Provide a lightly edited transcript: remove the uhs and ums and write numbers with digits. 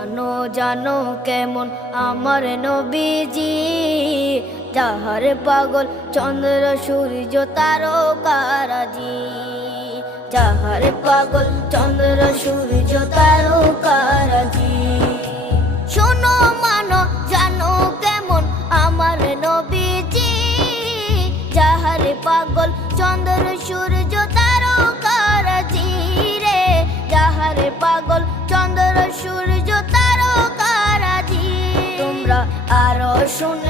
জানো জানো কেমন আমার নবীজি, যাহার পাগল চন্দ্র সূর্য তারকারাজি, যাহার পাগল চন্দ্র সূর্য তারকারাজি। শোনো মানো জানো কেমন আমার নবীজি, যাহার পাগল চন্দ্র সূর্য তারকারাজি রে, যাহার পাগল চন্দ্র সূর্য তারকারাজি। তোমরা আরো শুনে